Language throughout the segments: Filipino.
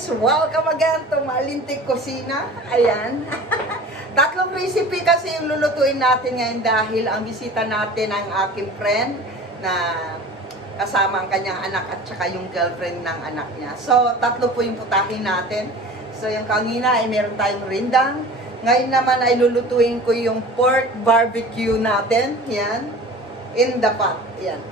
guys! Welcome again to Malintik Kusina. Ayan. Tatlong recipe kasi yung lulutuin natin ngayon dahil ang bisita natin ang aking friend na kasama ang kanyang anak at saka yung girlfriend ng anak niya. So, tatlo po yung putahin natin. So, yung kanina ay meron tayong rindang. Ngayon naman ay lulutuin ko yung pork barbecue natin. Yan. In the pot. Yan.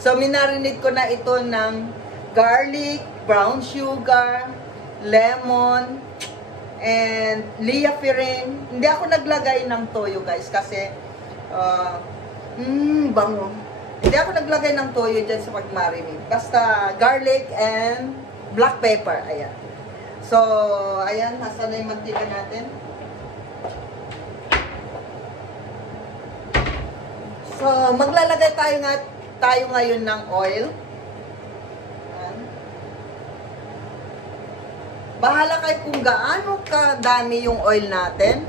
So, minarinate ko na ito ng garlic, brown sugar, lemon, and liapirin. Hindi ako naglagay ng toyo guys kasi bango. Hindi ako naglagay ng toyo dyan sa pag-marinate. Basta garlic and black pepper. Ayan. So, ayan. Nasaan na yung mantika natin? So, maglalagay tayo ngayon ng oil. Bahala kayo kung gaano kadami yung oil natin.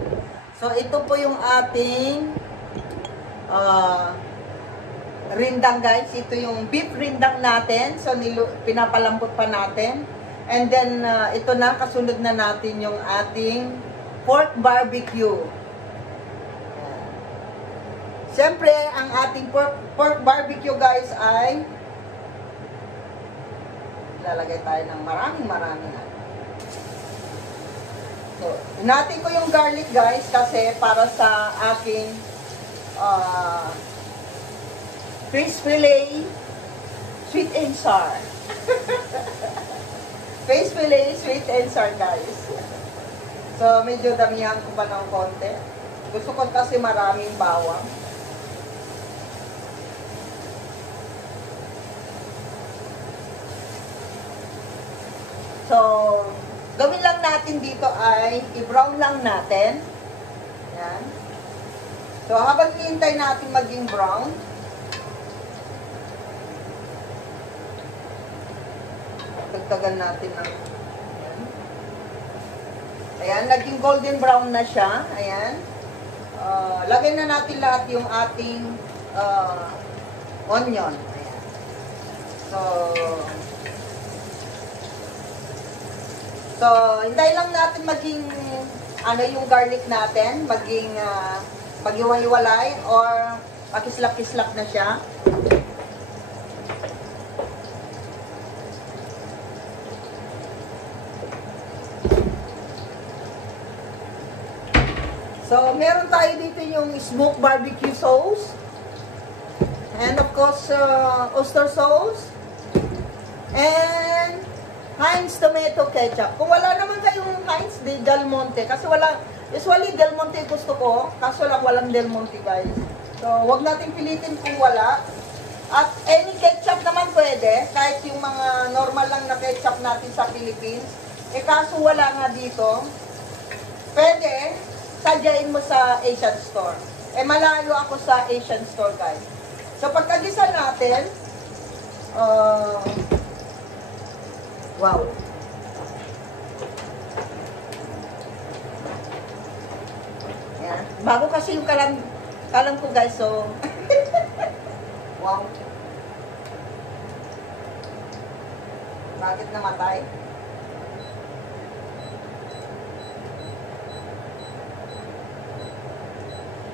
So, ito po yung ating rindang guys. Ito yung beef rindang natin. So, pinapalambot pa natin. And then, ito na, kasunod na natin yung ating pork barbecue. Siyempre, ang ating pork barbecue guys ay lalagay tayo ng maraming. So, natin ko yung garlic guys kasi para sa aking fish fillet sweet and sour. Fish fillet sweet and sour guys. So, medyo damihan ko pa ng konti. Gusto ko kasi maraming bawang. So, gawin lang natin dito ay i-brown lang natin. Yan. So, habang hintay natin maging brown, dagdagan natin ng ayan. Ayan, naging golden brown na siya. Ayan. Lagay na natin lahat yung ating onion. Ayan. So, hintayin lang natin maging, yung garlic natin, maging maghiwa-hiwalay or pakislap-kislap na siya. So, meron tayo dito yung smoked barbecue sauce. And of course, oyster sauce. And Heinz tomato ketchup. Kung wala naman kayong Heinz, Del Monte. Kasi usually Del Monte gusto ko. Kaso lang walang Del Monte guys. So, wag natin pilitin kung wala. At any ketchup naman pwede. Kahit yung mga normal lang na ketchup natin sa Philippines. Kaso wala nga dito. Pwede, sadyain mo sa Asian store. Malayo ako sa Asian store guys. So, pagkagisa natin, wow. Yan. Bago kasi yung kalam ko guys, so wow. Bakit namatay?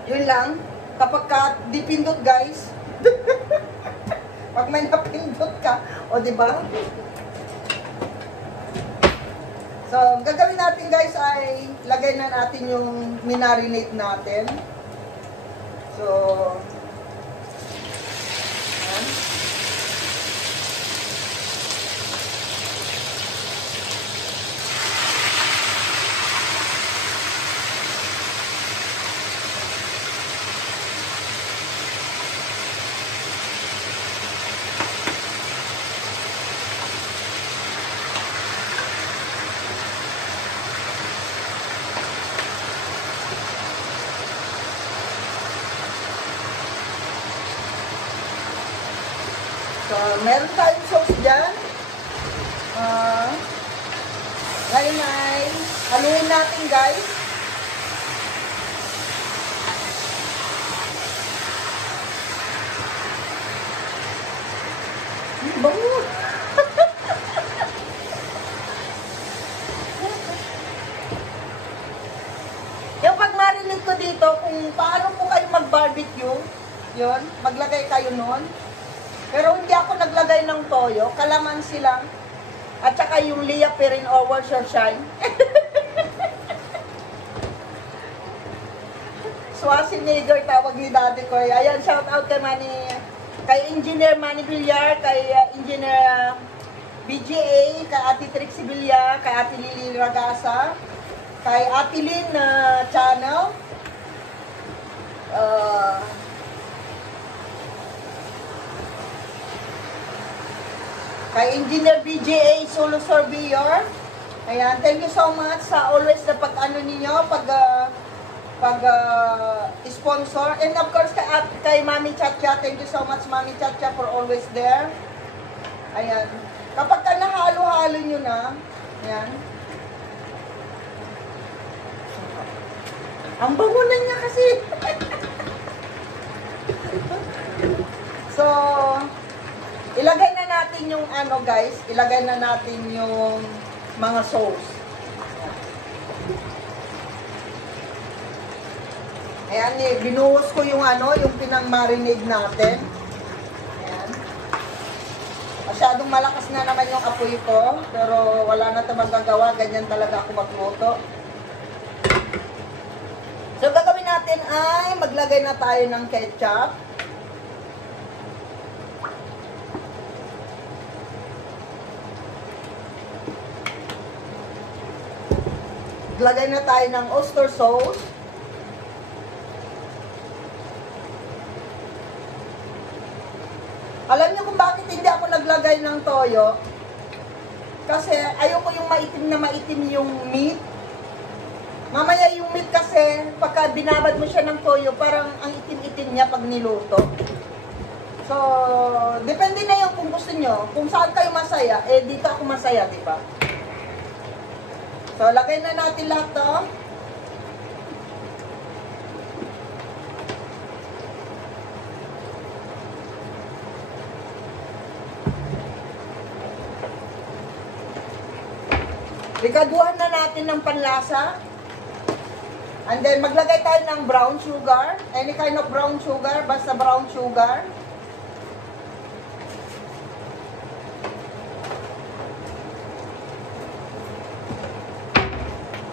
Yun lang. Kapag dipindot guys, pag may napindot ka, o diba? So, gagawin natin guys ay lagay na natin yung minarinate natin. So, yan. So, meron tayong sauce dyan. Ngayon ay haluin natin guys. Bango. barbecue. Yun, maglagay kayo nun. Pero hindi ako naglagay ng toyo, kalamansi lang. At saka yung Lea Perrin or Worcestershire. Schwarzenegger tawag ni daddy ko. Ayan, shout out kay Engineer Manny Villar, kay Engineer BGA, kay Ate Trixie Villar, kay Ate Lily Ragasa, kay Ate Lynn Channel, kay Engineer BGA Solo Surveyor. Ayan, thank you so much sa always na pag-ano ninyo, sponsor. And of course, kay Mami Chacha, thank you so much Mami Chacha for always there. Ayan. Kapag ka nahalo-halo nyo na, ayan. Ang bangunan niya kasi. So, ilagay na natin yung ano guys, ilagay na natin yung mga sauce. Ayan, binuhos ko yung ano, yung pinang-marinade natin. Ayan. Masyadong malakas na naman yung apoy ko, pero wala na ito magagawa, ganyan talaga ako magluto. So, gagawin natin ay maglagay na tayo ng ketchup. Maglagay na tayo ng oyster sauce. Alam niyo kung bakit hindi ako naglagay ng toyo? Kasi ayoko yung maitim yung meat. Mamaya yung meat kasi, pagka binabad mo siya ng toyo, parang ang itim-itim niya pag niluto. So, depende na yung kung gusto nyo. Kung saan kayo masaya, eh dito ako masaya, di ba? So, lagay na natin lahat to. Likaduhan na natin ng panlasa. And then, maglagay tayo ng brown sugar. Any kind of brown sugar, basta brown sugar.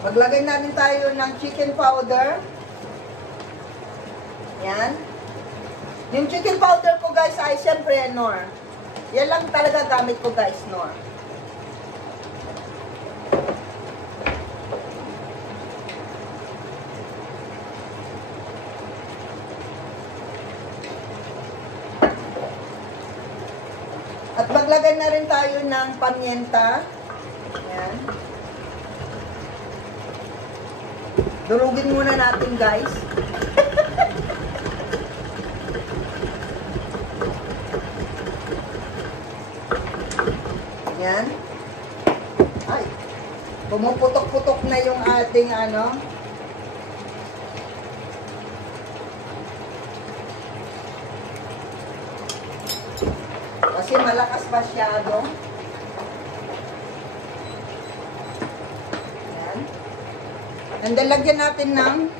Maglagay natin tayo ng chicken powder. Yan. Yung chicken powder ko guys ay siyempre Knorr. Yan lang talaga gamit ko guys, Knorr. At maglagay na rin tayo ng pamienta. Ayan. Durugin muna natin guys. Ayan. Ay. Pumuputok-putok na yung ating ano. Kasi malakas masyado. Ayan. And then, lagyan natin ng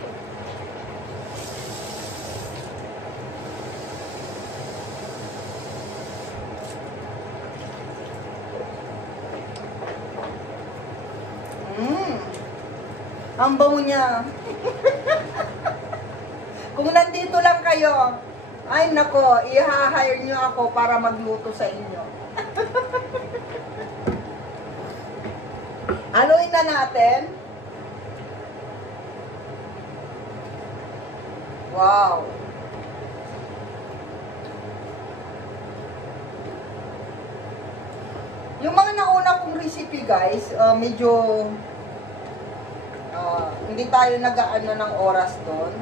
ang bango niya. Kung nandito lang kayo, ay nako, i-hire nyo ako para magluto sa inyo. Haluin na natin. Wow. Yung mga nauna kong recipe guys, medyo hindi tayo nag-aano ng oras doon.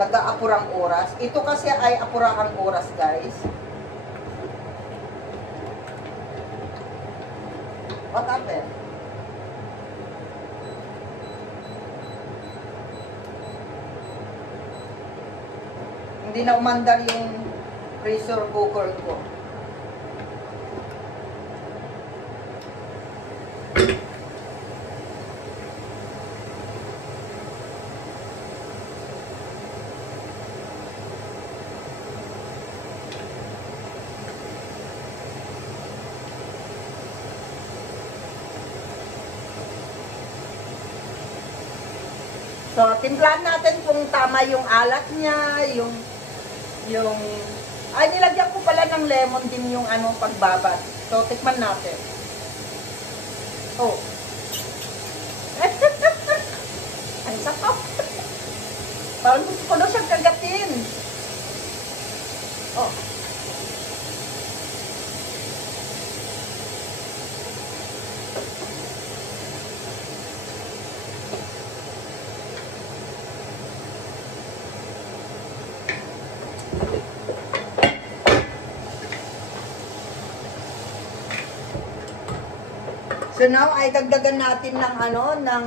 Taga-apurang oras. Ito kasi ay apurang oras, guys. What happened? Hindi na umandar yung pressure cooker ko. So, timplahan natin kung tama yung alat niya, yung, ay, nilagyan ko pala ng lemon din yung ano, pagbabad. So, tikman natin. Oh. Ang sakap. Parang gusto ko daw siyang kagatin. Oh. So now ay dagdagan natin ng ano, ng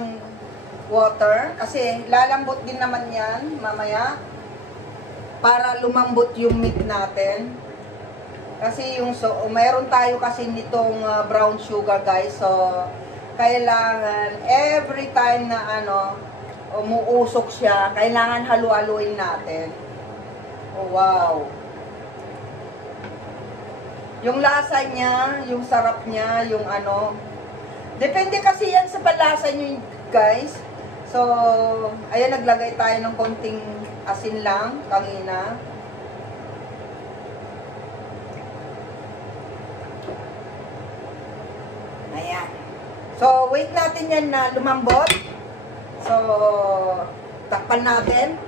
water kasi lalambot din naman 'yan mamaya para lumambot yung meat natin. Kasi yung mayroon tayo kasi nitong brown sugar, guys. So kailangan every time na ano umuusok siya, kailangan halu-haluin natin. Oh, wow. Yung lasa niya, yung sarap niya, yung ano, depende kasi yan sa palasa nyo, guys. So, ayan, naglagay tayo ng konting asin lang, kanina. Ayan. So, wait natin yan na lumambot. So, takpan natin.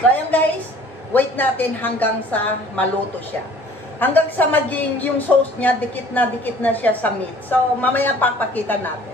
So, ayan guys, wait natin hanggang sa maluto siya. Hanggang sa maging yung sauce niya, dikit na siya sa meat. So, mamaya papakita natin.